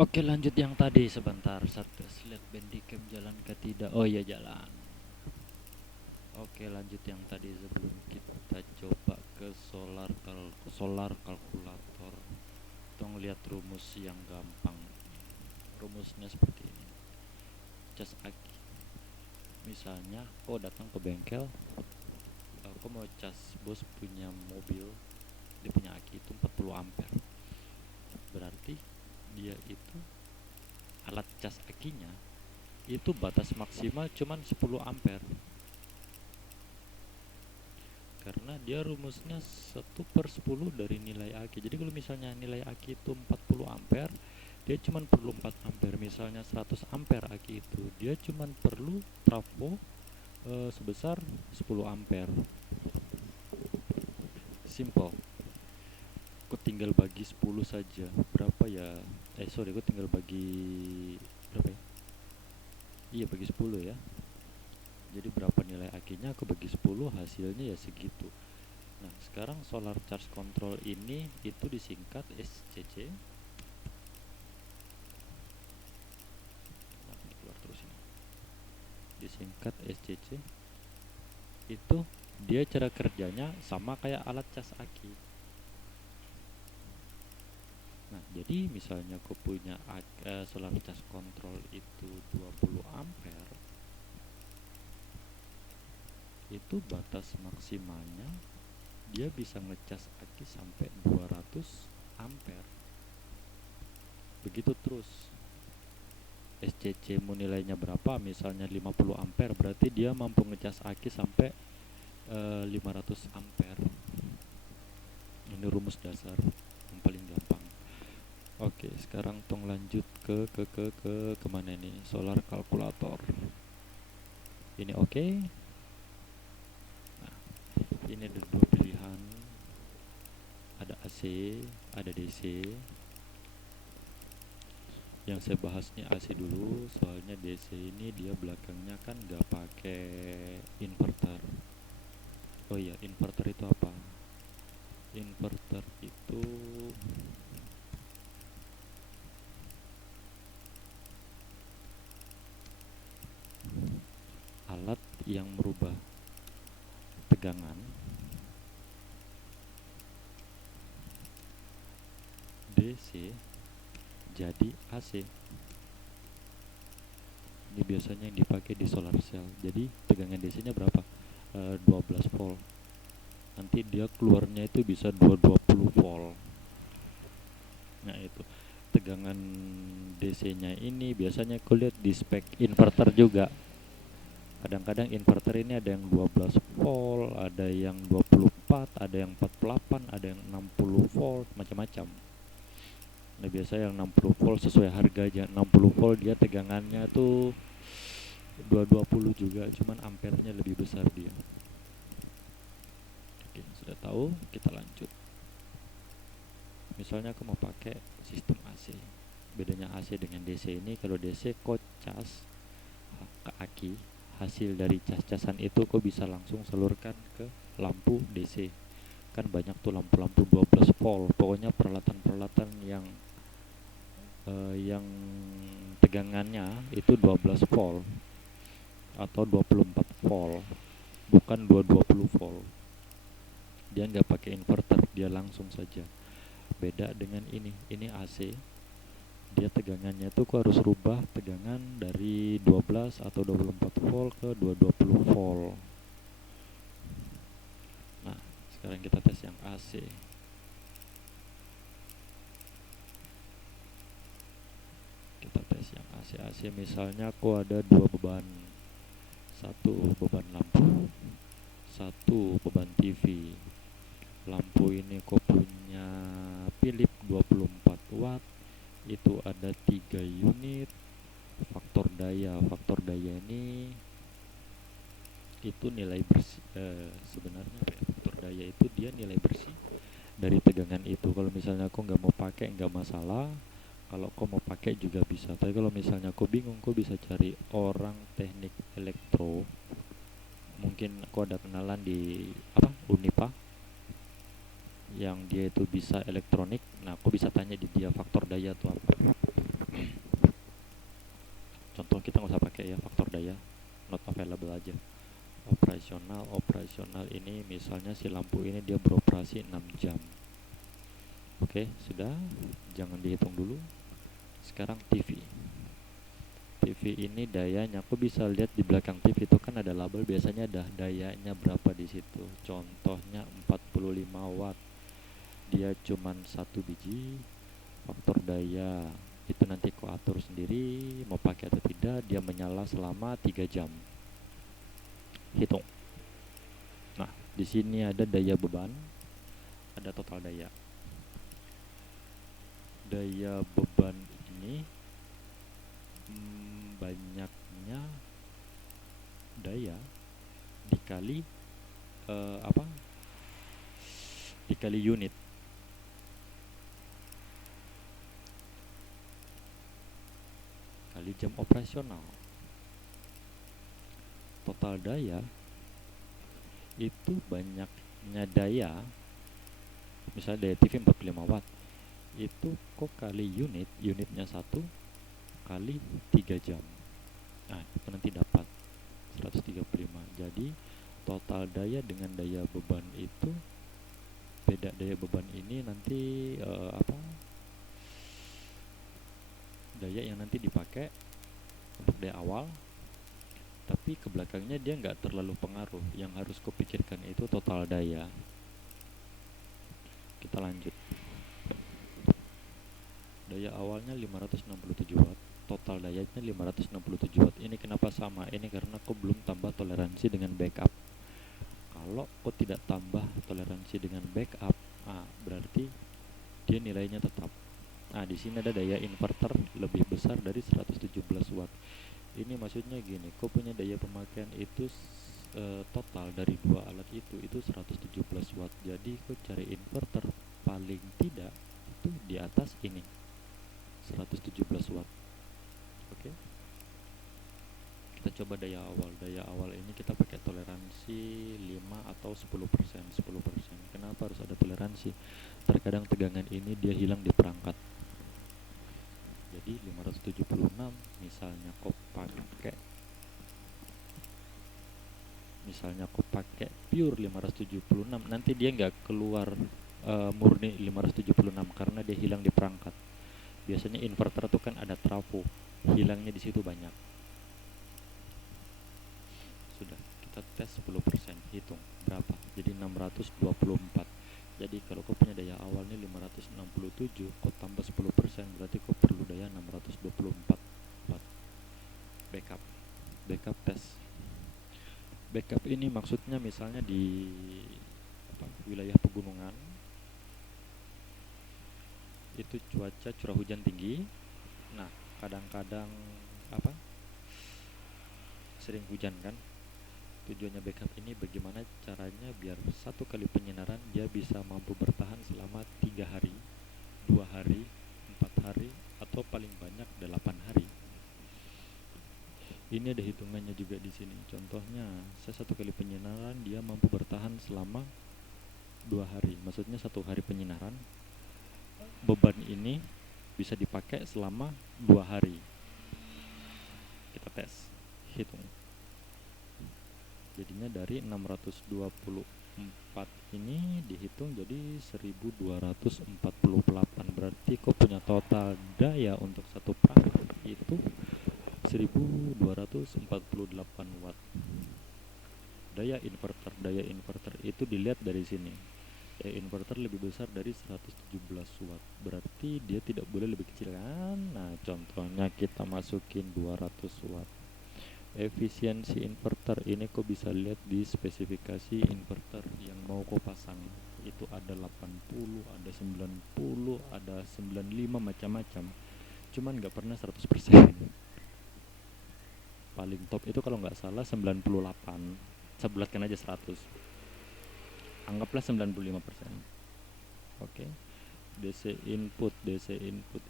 Oke, lanjut yang tadi sebentar. Satgas lihat Bandicam jalan ke tidak. Oh iya, jalan. Oke, lanjut yang tadi sebelum kita coba ke solar kalkulator. Tolong lihat rumus yang gampang. Rumusnya seperti ini. Cas aki. Misalnya kau datang ke bengkel, kau mau cas bos punya mobil, dia punya aki itu 40 ampere. Berarti dia itu alat cas akinya itu batas maksimal cuman 10 ampere. Karena dia rumusnya 1/10 dari nilai aki. Jadi kalau misalnya nilai aki itu 40 ampere, dia cuma perlu 4 ampere. Misalnya 100 ampere aki itu, dia cuma perlu trafo sebesar 10 ampere. Simple. Aku tinggal bagi 10 saja. Berapa ya? Aku tinggal bagi berapa ya? Iya, bagi 10 ya. Jadi berapa nilai akinya, aku bagi 10, hasilnya ya segitu. Nah, sekarang solar charge control ini itu disingkat SCC. Nah, ini keluar terus ini. Disingkat SCC. Itu dia cara kerjanya sama kayak alat cas aki. Nah, jadi misalnya aku punya solar charge control itu 20 ampere. Itu batas maksimalnya dia bisa ngecas aki sampai 200 ampere. Begitu terus. SCC mu nilainya berapa? Misalnya 50 ampere, berarti dia mampu ngecas aki sampai 500 ampere. Ini rumus dasar yang paling gampang. Oke, sekarang tong lanjut ke kemana ini? Solar kalkulator. Ini oke. Nah, ini ada dua pilihan. Ada AC, ada DC. Yang saya bahas nih AC dulu, soalnya DC ini dia belakangnya kan nggak pakai inverter. Oh iya, inverter itu apa? Inverter itu alat yang merubah tegangan DC jadi AC. Ini biasanya yang dipakai di solar cell. Jadi tegangan DC nya berapa? 12 volt. Nanti dia keluarnya itu bisa 220 volt. Nah, itu tegangan DC nya ini biasanya aku lihat di spek inverter juga. Kadang-kadang inverter ini ada yang 12 volt, ada yang 24, ada yang 48, ada yang 60 volt, macam-macam. Nah, biasa yang 60 volt sesuai harga aja. 60 volt dia tegangannya tuh 220 juga, cuman ampernya lebih besar dia. Oke, sudah tahu, kita lanjut. Misalnya aku mau pakai sistem AC. Bedanya AC dengan DC ini, kalau DC kok cas ke aki, hasil dari cas-casan itu kok bisa langsung salurkan ke lampu DC. Kan banyak tuh lampu-lampu 12 volt. Pokoknya peralatan-peralatan yang tegangannya itu 12 volt atau 24 volt, bukan 220 volt. Dia nggak pakai inverter, dia langsung saja. Beda dengan ini AC. Dia tegangannya tuh kok harus rubah tegangan dari 12 atau 24 volt ke 220 volt. Nah, sekarang kita tes yang AC. Kita tes yang AC. AC misalnya aku ada dua beban. Satu beban lampu, satu beban TV. Lampu ini aku punya Philips 24 watt. Itu ada 3 unit. Faktor daya ini itu nilai bersih, sebenarnya apa ya, faktor daya itu dia nilai bersih dari tegangan itu. Kalau misalnya aku nggak mau pakai, nggak masalah. Kalau kau mau pakai juga bisa. Tapi kalau misalnya kau bingung, kau bisa cari orang teknik elektro. Mungkin kau ada kenalan di Unipa yang dia itu bisa elektronik. Nah, aku bisa tanya di dia faktor daya itu apa. pakai ya faktor daya, not available aja. Operasional ini misalnya si lampu ini dia beroperasi 6 jam. Oke, sudah, jangan dihitung dulu. Sekarang TV ini dayanya, aku bisa lihat di belakang TV itu kan ada label, biasanya ada dayanya berapa di situ. Contohnya 45 watt, dia cuman 1 biji. Faktor daya itu nanti kau atur sendiri mau pakai atau tidak. Dia menyala selama 3 jam. Hitung. Nah, di sini ada daya beban, ada total daya. Daya beban ini banyaknya daya dikali dikali unit. Kali jam operasional. Total daya itu banyaknya daya, misalnya daya TV 45 watt, itu kok kali unitnya 1 kali 3 jam. Nah, itu nanti dapat 135. Jadi total daya dengan daya beban itu beda. Daya beban ini nanti daya yang nanti dipakai untuk daya awal, tapi ke belakangnya dia nggak terlalu pengaruh. Yang harus kupikirkan itu total daya. Kita lanjut. Daya awalnya 567 watt, total dayanya 567 watt. Ini kenapa sama? Ini karena aku belum tambah toleransi dengan backup. Kalau aku tidak tambah toleransi dengan backup, berarti dia nilainya tetap. Nah, di sini ada daya inverter lebih besar dari 117 watt. Ini maksudnya gini, kau punya daya pemakaian itu total dari dua alat itu 117 watt. Jadi kau cari inverter paling tidak itu di atas ini 117 watt. Oke. Kita coba daya awal. Daya awal ini kita pakai toleransi 5 atau 10%. Kenapa harus ada toleransi? Terkadang tegangan ini dia hilang di perangkat. Jadi 576 misalnya kau pakai pure 576, nanti dia nggak keluar murni 576 karena dia hilang di perangkat. Biasanya inverter itu kan ada trafo, hilangnya di situ banyak. Sudah, kita tes 10%, hitung berapa? Jadi 624. Jadi kalau kau punya daya awalnya 567, kau tambah 10%, berarti kau perlu daya 624 watt. Backup tes. Backup ini maksudnya misalnya di wilayah pegunungan itu cuaca curah hujan tinggi. Nah, kadang-kadang sering hujan kan. Tujuannya backup ini bagaimana caranya biar 1 kali penyinaran dia bisa mampu bertahan selama 3 hari, 2 hari, 4 hari, atau paling banyak 8 hari. Ini ada hitungannya juga di sini. Contohnya, saya 1 kali penyinaran dia mampu bertahan selama 2 hari. Maksudnya 1 hari penyinaran, beban ini bisa dipakai selama 2 hari. Kita tes, hitung. Jadinya dari 624 ini dihitung jadi 1248. Berarti kau punya total daya untuk 1 perahu itu 1248 watt. Daya inverter itu dilihat dari sini. Daya inverter lebih besar dari 117 watt. Berarti dia tidak boleh lebih kecil kan? Nah, contohnya kita masukin 200 watt. Efisiensi inverter ini kau bisa lihat di spesifikasi inverter yang mau kau pasang. Itu ada 80, ada 90, ada 95, macam-macam. Cuman nggak pernah 100%. Paling top itu kalau nggak salah 98. Sebulatkan aja 100. Anggaplah 95%. Oke. DC input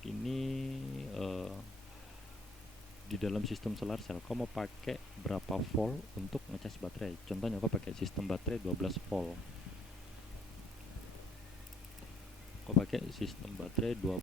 ini di dalam sistem solar cell kau mau pakai berapa volt untuk ngecas baterai. Contohnya kau pakai sistem baterai 12 volt. Kau pakai sistem baterai 12